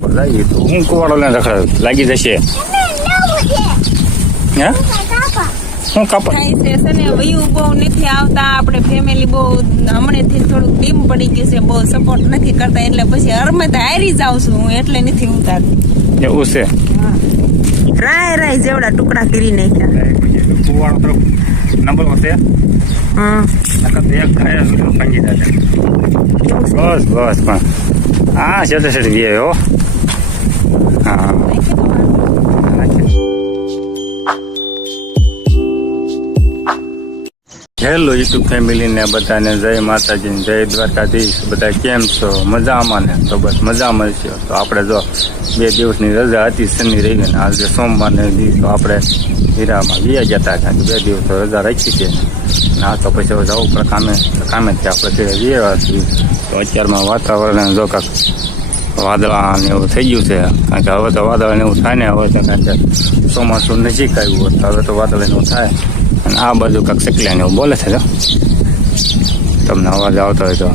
લાગી તો હું કુવાડો લાગી જશે. હે? હું કાપા છે ને વયું બહુ નથી આવતા. આપણે ફેમિલી બહુ હમણાંથી થોડુંક ડીમ પડી ગયું છે બહુ સપોર્ટ નથી કરતા. એટલે પછી હરમે હારી જાઉં છું હું એટલે નથી ઉતારતી એવું છે? રાય રાય જેવડા ટુકડા કરી નાખ્યા. કુવાડો તો નંબર હશે હમ એક ખાય ભાંગી જાય બસ બસ પણ હા છે છે ગયા હો. હા હેલો યુટ્યુબ ફેમિલીને બધાને જય માતાજી, જય દ્વારકાધીશ. બધા કેમ છો? મજામાં ને? તો બસ મજામાં છે તો આપણે જો બે દિવસની રજા હતી, શનિ રહી ગઈ ને આજે સોમવારને દિવસ તો આપણે હીરામાં ગયા હતા કારણ કે બે દિવસ રજા રાખી છે. ને તો પછી જવું પડે કામે. કામેથી આપણે ઘરે ગયા છીએ. તો અત્યારમાં વાતાવરણ જો કાંક વાદળા ને એવું થઈ ગયું છે. કારણ કે હવે તો વાદળા ને એવું થાય ને હવે તો કારણ કે ચોમાસું નજીક આવ્યું હોય તો હવે તો વાદળા ને એવું થાય. અને આ બાજુ કાંક સકલ્યા ને એવું બોલે છે તમને અવાજ આવતો હોય તો.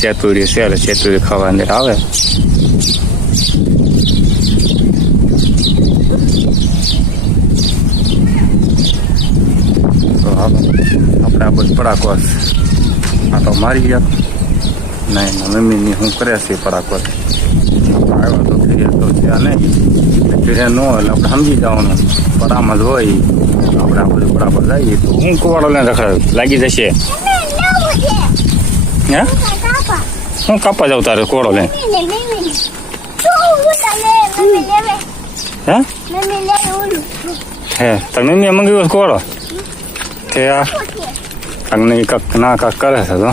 સેતુરી છે, એટલે સેતુરી ખાવા અંદર આવે. આપણે આ બધું પડાકો આ તો મારી ગયા નહીં મમ્મીની હું કર્યા છે પરાકોત આવ્યો તો સિરિયલ તો છે નહીં સિરિયલ ન એટલે આપણે સમજી જવાનું પરામાં જ હોય આપણે આ બધું બરાબર જઈએ તો હું? કુવાડો લઈને રખડાવ લાગી જશે હે હું કાપા જાઉં તારે કોળો લે હે હે તમે મેં મંગાવ્યો કોળો કે આ કાંક નહીં કાંક ના કાંક કરે છે તો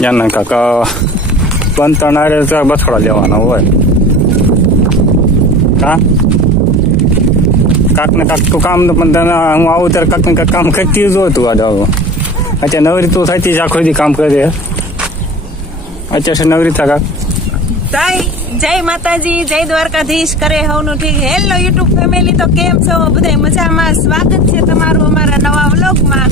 યાના કાકા બંતણ તણારે તો બથોડા હોય. હા? કાક ને કાક તું કામ પણ તને હું આવું ત્યારે કાક ને કાક કામ કરતી જ હોય તું આ દાવો અત્યારે નવરી તું થતી જ આખો દી કામ કરે. અત્યારે નવરી થા કાક. જય જય માતાજી, જય દ્વારકાધીશ, કરે હવનું ઠીક. હેલો યુટ્યુબ ફેમિલી તો કેમ છો? બધા મજામાં? સ્વાગત છે તમારું અમારા નવા વ્લોગમાં.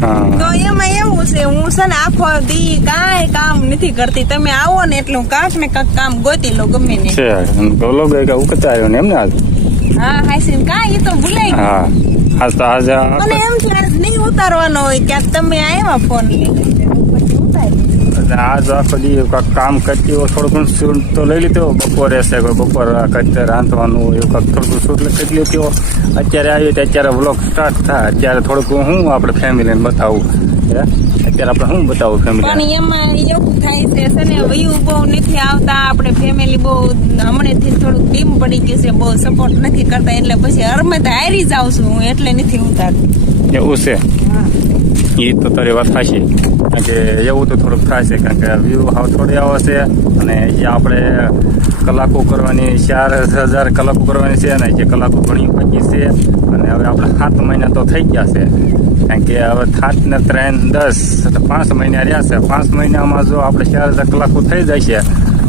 તો એમાં એવું છે હું છે ને આખો દી કાંઈ કામ નથી કરતી. તમે આવો ને એટલે હું કાંક ને કાંક કામ ગોતી લો ગમે ને. છે બોલો ગઈ કે ઉકતા આવ્યો ને એમને આજ હા હાસીન કાંઈ એ તો ભૂલાઈ ગયું. હા આજ તો આજે મને એમ છે નહીં ઉતારવાનો હોય કે આજ તમે આવ્યા ફોન લઈને. એટલે આજ આખો દી કામ કરતી હોય થોડું ઘણું શૂટ તો લઈ લીધો બપોરે છે બપોર કરતે રાંધવાનું હોય એવું કાંઈક થોડું શૂટ કરી લીધો. અત્યારે આવી તો અત્યારે વ્લોગ સ્ટાર્ટ થાય. અત્યારે થોડુંક હું આપણે ફેમિલીને બતાવું. હે? અત્યારે આપણે શું બતાવું પણ ફેમિલી એમાં એવું થાય છે છે ને વયું બહુ નથી આવતા આપણે ફેમિલી બહુ હમણાંથી થોડુંક ડીમ પડી ગયું છે બહુ સપોર્ટ નથી કરતા એટલે પછી હરમે તો હારી જાઉં છું હું એટલે નથી ઉતારતી. એવું છે? એ તો તારી વાત થશે કારણ કે એવું તો થોડુંક છે, કારણ કે વ્યૂ હાવ થોડી આવે છે અને એ આપણે કલાકો કરવાની, ચાર હજાર કલાકો કરવાની છે અને જે કલાકો ઘણી બાકી છે અને હવે આપણે સાત મહિના તો થઈ ગયા છે. કારણ કે હવે સાત ત્રણ, દસ પાંચ મહિના રહ્યા છે. પાંચ મહિનામાં જો આપણે ચાર કલાકો થઈ જાય છે,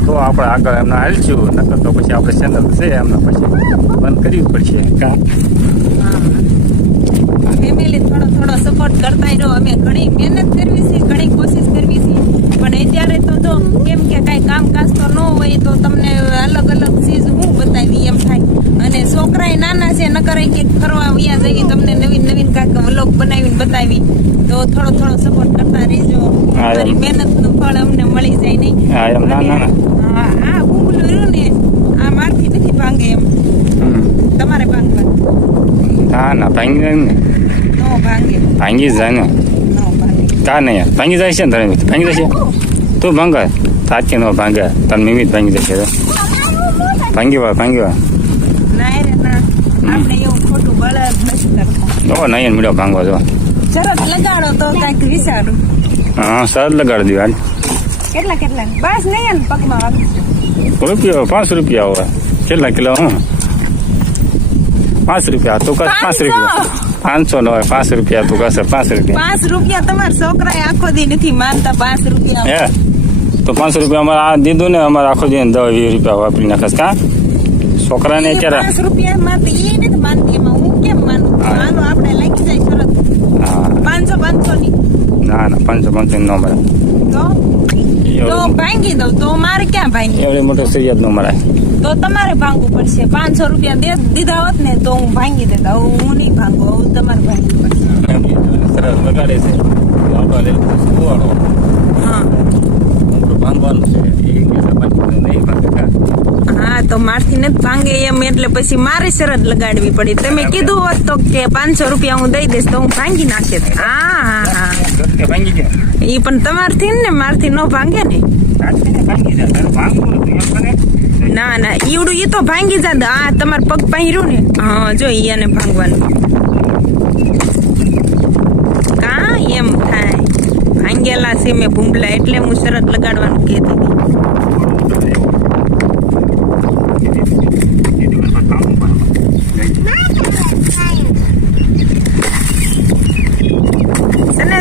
તો આપણે આગળ એમને હાલશું. નકર તો પછી આપણે ચેનલ છે, એમને પછી બંધ કરવી પડશે. કા ફેમિલી થોડો થોડો સપોર્ટ કરતા રહ્યો અમે ઘણી મહેનત કરવી છે ઘણી કોશિશ કરવી છે. પણ અત્યારે તો જો કેમ કે કાંઈ કામકાજ તો ન હોય તો તમને અલગ અલગ ચીજ હું બતાવી એમ થાય. અને છોકરાય નાના છે નકર કે ફરવા વ્યા જઈએ તમને નવીન નવીન કાંઈક વ્લોગ બનાવીને બતાવી. તો થોડો થોડો સપોર્ટ કરતા રહેજો. તમારી મહેનત મારી મહેનતનું ફળ અમને મળી જાય નહીં. ના ના ના આ ગુંગલું રહ્યું ને આ મારથી નથી ભાંગે એમ. તમારે ભાંગવા ના ના ભાંગી ને નો ભાંગે ભાંગી જાય ને કા નહીં ભાંગી જાય છે ને તારે ભાંગી જશે તું ભાંગા તાજકે નો ભાંગે તાર મિમી જ ભાંગી જશે ભાંગી વા ભાંગી વા ઓ નહીં મીડો ભાંગવા જો હા સરસ લગાડી દઉં કેટલા કેટલા બસ નહીં પગમાં રૂપિયા પાંચ રૂપિયા હોય કેટલા કિલો હું પાંચ રૂપિયા તું પાંચ રૂપિયા પાંચસો નો પાંચ રૂપિયા તું કશે પાંચ રૂપિયા. પાંચ રૂપિયા તમારા છોકરાએ આખો દી નથી માનતા પાંચ રૂપિયા. હે તો પાંચસો રૂપિયા અમારે આ દીધું ને અમારે આખો દી દસ વીસ રૂપિયા વાપરી નાખસ કા? છોકરાને અત્યારે પાંચ રૂપિયા માં તો એ નથી માનતી એમાં. હું કેમ માનું. હાલો આપણે લખી જાય શરત પાંચસો પાંચસો ની ના ના પાંચસો પાંચસો નો મળે. તો? ભાંગી દઉં તો મારે ક્યાં ભાંગી? એવડી મોટો સિરિયસ નો મરાય. તો તમારે ભાંગવું પડશે. પાંચસો રૂપિયા દે દીધા હોત ને તો હું ભાંગી દેતા. હું નહીં ભાંગો હું તમારે ભાંગવું પડશે. સરસ લગાડે છે. હા. ભાંગવાનું છે. એ હા, તો મારથી નથી ભાંગે એમ, એટલે પછી મારે શરત લગાડવી પડી. તમે કીધું હોત તો કે પાંચસો રૂપિયા હું દઈ દઈશ તો હું ભાંગી નાખે. હા હા હા. એ પણ તમારથી ને મારથી ન ભાંગે ને. ના ના ઈવડું ઈ તો ભાંગી જાત. આ તમાર પગ પહેર્યું ને. હા, જો એને ભાંગવાનું કા એમ થાય ભાંગેલા મેં ભૂંબલા એટલે હું શરત લગાડવાનું કહેતી હતી.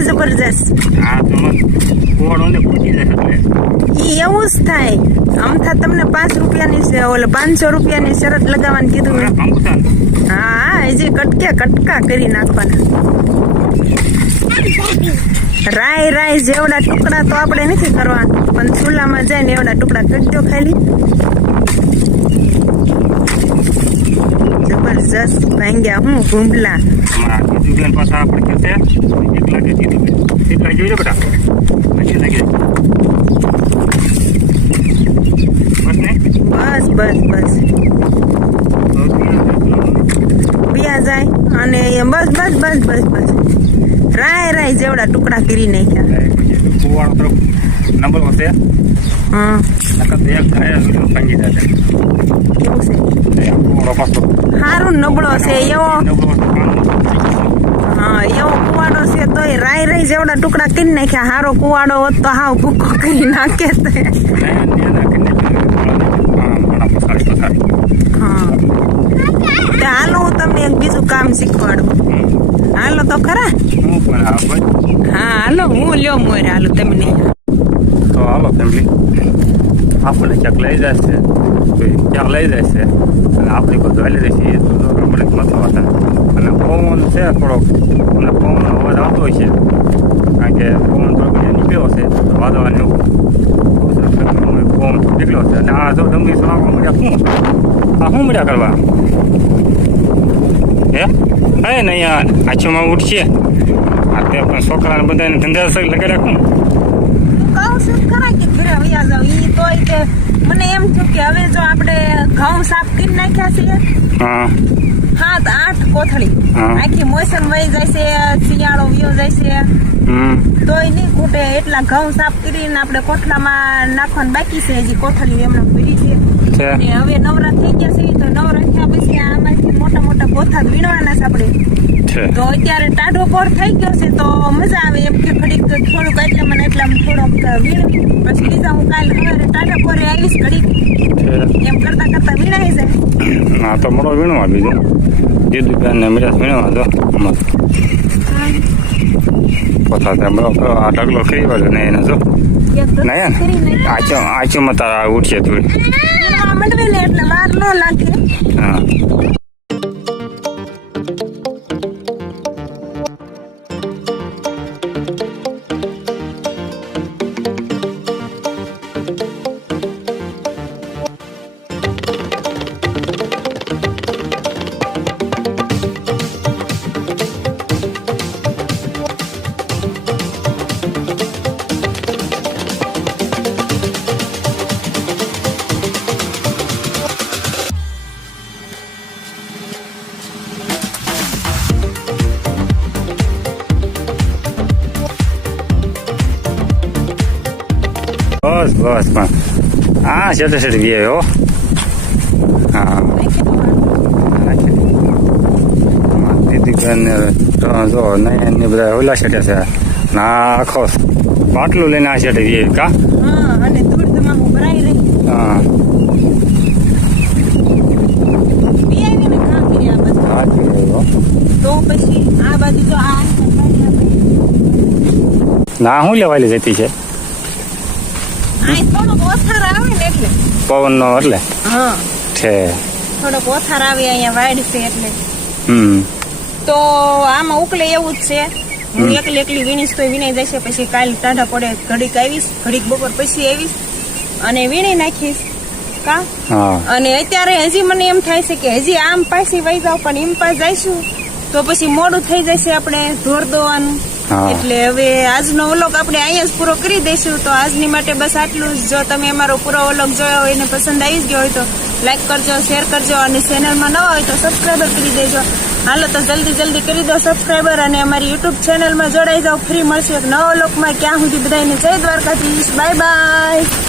જબરજસ્ત. એવું જ થાય. અમથા તમને પાંચ રૂપિયાની છે ઓલે પાંચસો રૂપિયાની શરત લગાવવાનું કીધું હા, હજી કટક્યા, કટકા કરી નાખવાના. રાય રાય જેવડા ટુકડા તો આપણે નથી કરવા પણ ચૂલામાં જાય ને એવડા ટુકડા કરજો ખાલી. જબરજસ્ત ભાંગ્યા હું ભૂંબલા અમારા જીતુબેન આપણે કે એક લાગે એક લાગે જોઈજો બેટા. પછી લાગે બસ બસ બસ બસ. પિયા જાય અને બસ બસ બસ બસ બસ. રાય રાય જેવડા ટુકડા કરી નાખ્યા. કુવાડો નંબર હશે હા. નકર તો એક થાય ભાંગી જાય કેવું છે. કુવાડો પાછો. સારું નબળો છે એવો. હા એવો કુવાડો છે તોય રાય રાય જેવડા ટુકડા કરી નાખ્યા. હારો કુવાડો હોત તો હાવ ભૂકો કરી નાખે તે. હા. તે હાલો હું તમને એક બીજું કામ શીખવાડું. હાલો તો ખરા. હા હાલો હું લ્યો મોર હાલો તમને. તો હાલો ફેમિલી આપણને ક્યાંક લઈ જાય છે. ક્યાંક લઈ જાય છે. અને આપણી બધું હાલી રહી છે. એ તો આપણે મથા હતા અને પવન છે થોડોક. અને પવન અવાજ આવતો હોય છે. કારણ કે પવન થોડોક નીકળ્યો છે. વાદળાને એવું પવન નીકળ્યો છે. અને આ જો ડમરી સળાવવા મળ્યા શું? આ શું મળ્યા કરવા? હે? હે ને અહીંયા આછુમાં ઉઠશે આપણે પણ છોકરાને બધાને ધંધા તોય કે મને એમ થયું કે હવે જો આપણે ઘઉં સાફ કરી નાખ્યા છે હા. સાત આઠ કોથળી. આખી મોસમ વહી જાય છે શિયાળો વયો જાય છે તોય નહીં ખૂટે એટલા ઘઉં સાફ કરીને આપણે કોથળામાં નાખવાનું બાકી છે હજી કોથળી એમને પડી છે. છે. અને હવે નવરા થઈ ગયા છે તો નવરા થયા પછી આમાંથી મોટા મોટા પોથા વીણવાના છે આપણે. તો અત્યારે ટાઢો પોર થઈ ગયો છે તો મજા આવે એમ કે ઘડીક થોડુંક એટલે મને એટલા થોડોક વીણ. પછી બીજા હું કાલે હવે ટાઢા પોરે આવીશ ઘડીક. એમ કરતા કરતા વીણાઈ જાય હા તો મળો વીણવા બીજું. દીદુ બેન ને મિરાજ વીણવા દો આમાં પોતા બરાબર આ ઢગલો કઈ બાજુ ને એને જો તો નહીં કરીને આચો આચુમાં તારા ઉઠશે તું. ને ન હા. બસ પણ હા સેટે સેટે ગયા હો હા જો નહીં ને બધા ઓલા સેટે છે ના આખો પાટલું લઈને આ સેટે ગયા કા હા બી ને હા લેવાલી જતી છે થોડોક ઓથાર આવે ને એટલે. પવનનો એટલે? હા. છે. થોડોક ઓથાર આવે અહીંયા વાડ છે એટલે. હમ. તો આમાં ઉકલે એવું જ છે. હું એકલી એકલી વીણીશ તો વીણાઈ જશે. પછી કાલ ટાઢા પડે ઘડીક આવીશ ઘડીક બપોર પછી આવીશ અને વીણી નાખીશ. કા? હા. અને અત્યારે હજી મને એમ થાય છે કે હજી આમ પાછી વહી જાવ પણ એમ પાસે જઈશું. તો પછી મોડું થઈ જશે આપણે ઢોર દોવાનું. એટલે હવે આજનો ઓલોક આપણે અહીંયા જ પૂરો કરી દઈશું. તો આજની માટે બસ આટલું જ. જો તમે અમારો પૂરો ઓલોક જોયો હોય ને પસંદ આવી ગયો હોય તો લાઈક કરજો શેર કરજો અને ચેનલમાં નવા હોય તો સબસ્ક્રાઈબર કરી દેજો. હાલો, તો જલ્દી જલ્દી કરી દો સબસ્ક્રાઈબર અને અમારી યુટ્યુબ ચેનલમાં જોડાઈ જાઓ. ફ્રી મળશે એક નવા વ્લોગમાં ક્યાં સુધી બધાને જય દ્વારકાધીશ. Bye bye